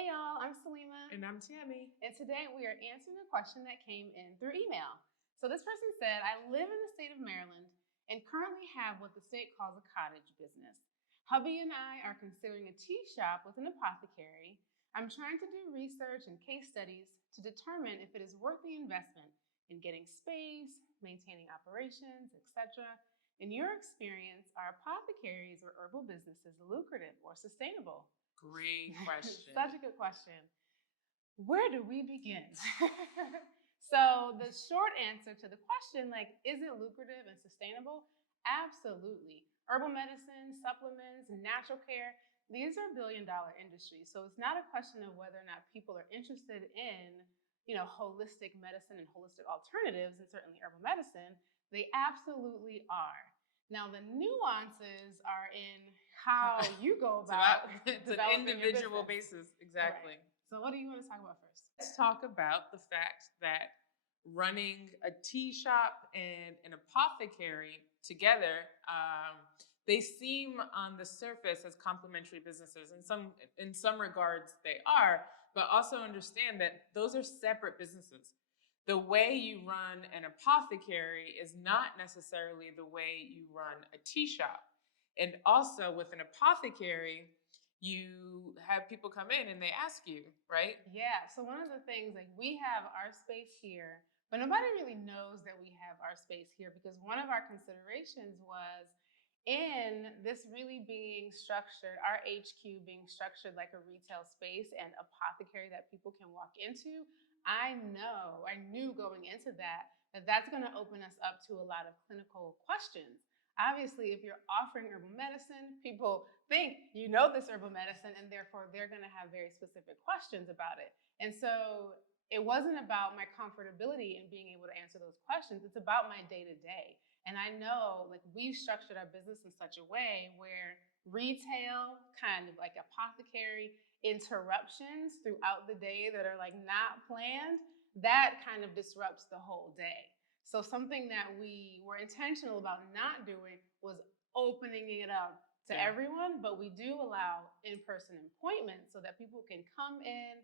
Hey y'all, I'm Selima. And I'm Tammy. And today we are answering a question that came in through email. So this person said, I live in the state of Maryland and currently have what the state calls a cottage business. Hubby and I are considering a tea shop with an apothecary. I'm trying to do research and case studies to determine if it is worth the investment in getting space, maintaining operations, etc. In your experience, are apothecaries or herbal businesses lucrative or sustainable? Great question. Such a good question. Where do we begin? So the short answer to the question, is it lucrative and sustainable? Absolutely. Herbal medicine, supplements, natural care, these are billion-dollar industries. So it's not a question of whether or not people are interested in, holistic medicine and holistic alternatives, and certainly herbal medicine. They absolutely are. Now, the nuances are in how you go about it's an individual basis. Exactly. Right. So what do you want to talk about first? Let's talk about the fact that running a tea shop and an apothecary together, they seem on the surface as complementary businesses. In some regards they are, but also understand that those are separate businesses. The way you run an apothecary is not necessarily the way you run a tea shop. And also with an apothecary, you have people come in and they ask you, right? Yeah. So one of the things, we have our space here, but nobody really knows that we have our space here because one of our considerations was in this really being structured, our HQ being structured like a retail space and apothecary that people can walk into. I knew going into that that's going to open us up to a lot of clinical questions. Obviously, if you're offering herbal medicine, people think you know this herbal medicine, and therefore they're going to have very specific questions about it. And so it wasn't about my comfortability in being able to answer those questions. It's about my day-to-day. And I know we've structured our business in such a way where retail, kind of like apothecary, interruptions throughout the day that are not planned, that kind of disrupts the whole day. So something that we were intentional about not doing was opening it up to everyone, but we do allow in-person appointments so that people can come in,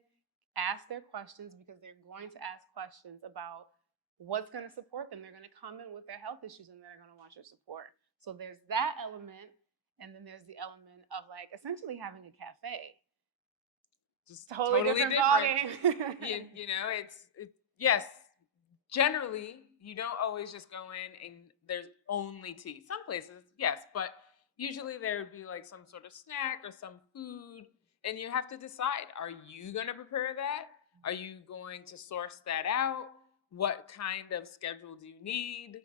ask their questions because they're going to ask questions about what's going to support them. They're going to come in with their health issues and they're going to want your support. So there's that element. And then there's the element of essentially having a cafe. Just totally different. It's yes. Generally, you don't always just go in and there's only tea. Some places, yes, but usually there would be some sort of snack or some food, and you have to decide: are you going to prepare that? Are you going to source that out? What kind of schedule do you need?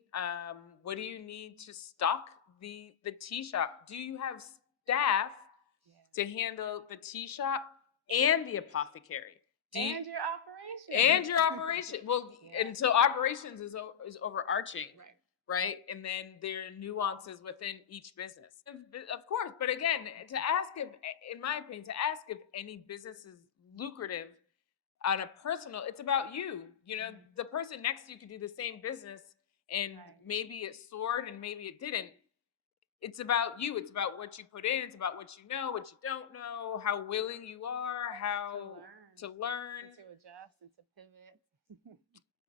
What do you need to stock the tea shop? Do you have staff to handle the tea shop and the apothecary? And your operation. Well, and so operations is overarching, right? And then there are nuances within each business, of course. But again, in my opinion, to ask if any business is lucrative on a personal, it's about you. The person next to you could do the same business and maybe it soared and maybe it didn't. It's about you. It's about what you put in. It's about what you know, what you don't know, how willing you are, how to learn. And to adjust and to pivot.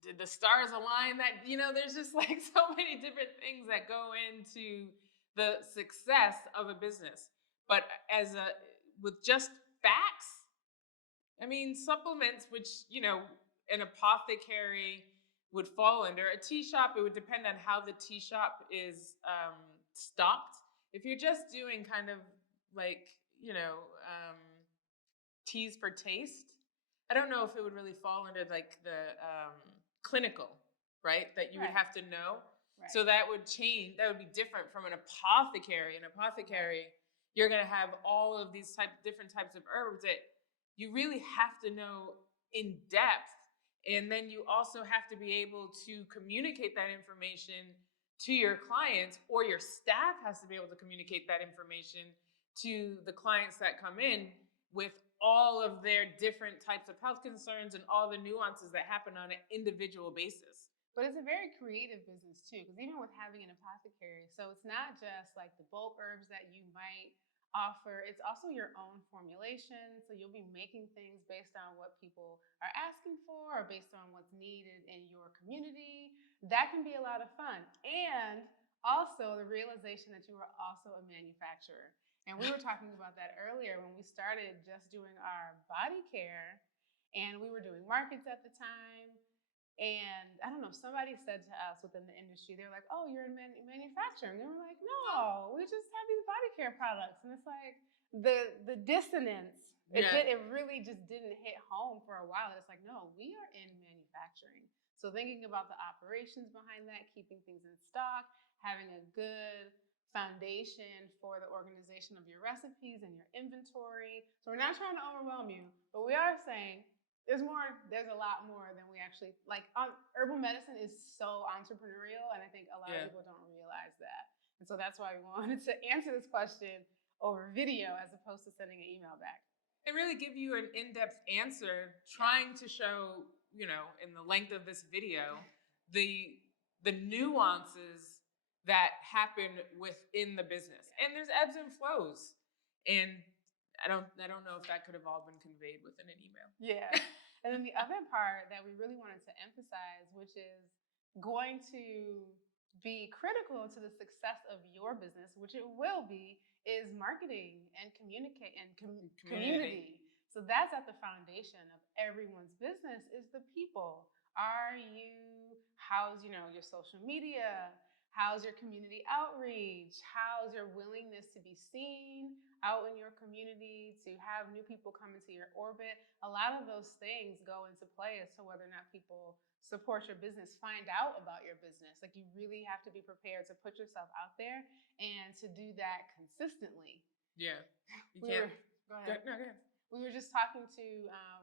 Did the stars align? There's just so many different things that go into the success of a business. But with just facts, supplements, which, an apothecary would fall under. A tea shop, it would depend on how the tea shop is stocked. If you're just doing kind of teas for taste, I don't know if it would really fall under the clinical, right? That you would have to know. Right. So that would change. That would be different from an apothecary. An apothecary, you're going to have all of these different types of herbs that you really have to know in depth. And then you also have to be able to communicate that information to your clients, or your staff has to be able to communicate that information to the clients that come in with all of their different types of health concerns and all the nuances that happen on an individual basis. But it's a very creative business too, because even with having an apothecary, so it's not just the bulk herbs that you might offer, it's also your own formulation. So you'll be making things based on what people are asking for or based on what's needed in your community. That can be a lot of fun. And also the realization that you are also a manufacturer. And we were talking about that earlier when we started just doing our body care, and we were doing markets at the time. And I don't know, somebody said to us within the industry, they were like, oh, you're in manufacturing. And we're like, no, we just have these body care products. And it's like the dissonance, it really just didn't hit home for a while. It's like, no, we are in manufacturing. So thinking about the operations behind that, keeping things in stock, having a good foundation for the organization of your recipes and your inventory. So we're not trying to overwhelm you, but we are saying, there's a lot more than we actually like. Herbal medicine is so entrepreneurial, and I think a lot of people don't realize that. And so that's why we wanted to answer this question over video as opposed to sending an email back. And really give you an in-depth answer, trying to show, in the length of this video, the nuances that happen within the business. And there's ebbs and flows. And I don't know if that could have all been conveyed within an email. Yeah. And then the other part that we really wanted to emphasize, which is going to be critical to the success of your business, which it will be, is marketing and communicate and community. So that's at the foundation of everyone's business, is the people. How's your social media? How's your community outreach? How's your willingness to be seen out in your community, to have new people come into your orbit? A lot of those things go into play as to whether or not people support your business, find out about your business. Like, you really have to be prepared to put yourself out there and to do that consistently. Yeah. Go ahead. No, go ahead. We were just talking to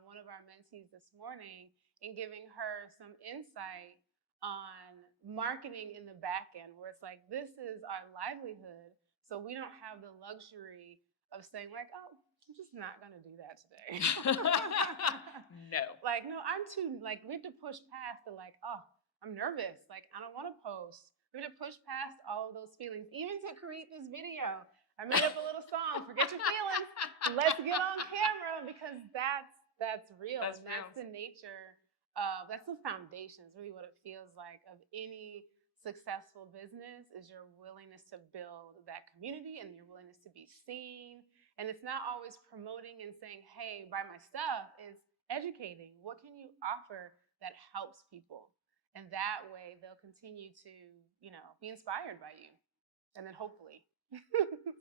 one of our mentees this morning and giving her some insight on marketing in the back end, where it's like, this is our livelihood. So we don't have the luxury of saying like, oh, I'm just not going to do that today. No. No, I'm too, we have to push past the oh, I'm nervous. I don't want to post. We have to push past all of those feelings, even to create this video. I made up a little song, forget your feelings. Let's get on camera, because that's real. That's the nature. That's the foundation. It's really what it feels like of any successful business, is your willingness to build that community and your willingness to be seen. And it's not always promoting and saying, hey, buy my stuff. It's educating. What can you offer that helps people? And that way they'll continue to, be inspired by you. And then hopefully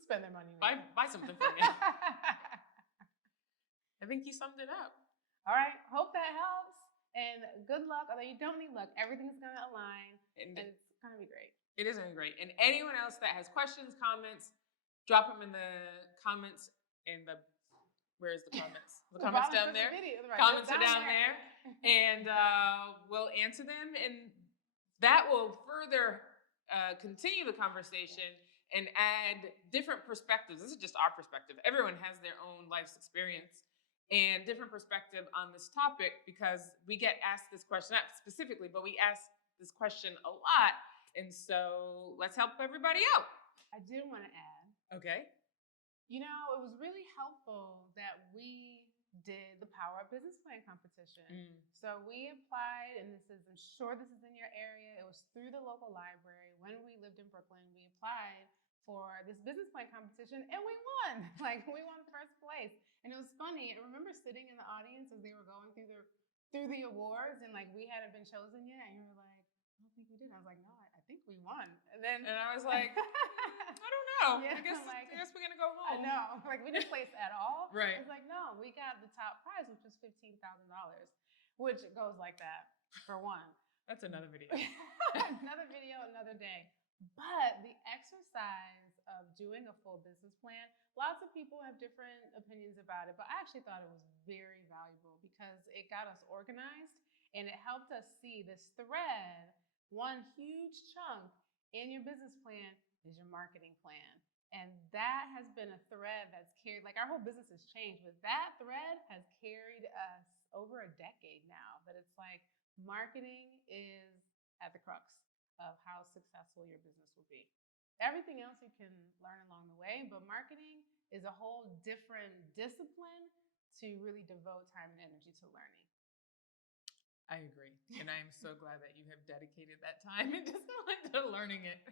spend their money. Buy something from you. I think you summed it up. All right. Hope that helps. And good luck. Although you don't need luck, everything's going to align, and it's going to be great. It is going to be great. And anyone else that has questions, comments, drop them in the comments. Where's the comments? The comments down there. Comments are down there. And we'll answer them. And that will further continue the conversation and add different perspectives. This is just our perspective. Everyone has their own life's experience and different perspective on this topic, because we get asked this question, not specifically, but we ask this question a lot. And so let's help everybody out. I did want to add. Okay. It was really helpful that we did the Power Up Business Plan competition. So we applied, and I'm sure this is in your area. It was through the local library. When we lived in Brooklyn, we applied for this business plan competition, and we won. We won first place. And it was funny. I remember sitting in the audience as they were going through the awards, and we hadn't been chosen yet. And you were like, I don't think we did. I was like, no, I think we won. And I was like, I don't know. Yeah, I guess we're going to go home. I know. We didn't place at all. Right. I was like, no, we got the top prize, which was $15,000, which goes like that for one. That's another video. Another video, another day. But the exercise of doing a full business plan, lots of people have different opinions about it, but I actually thought it was very valuable because it got us organized and it helped us see this thread. One huge chunk in your business plan is your marketing plan. And that has been a thread that's carried, our whole business has changed, but that thread has carried us over a decade now. But it's marketing is at the crux of how successful your business will be. Everything else you can learn along the way, but marketing is a whole different discipline to really devote time and energy to learning. I agree. And I am so glad that you have dedicated that time into learning it.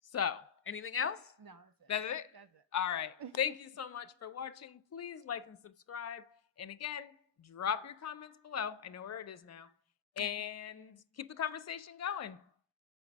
So, anything else? No, that's it. That's it. All right. Thank you so much for watching. Please like and subscribe. And again, drop your comments below. I know where it is now. And keep the conversation going.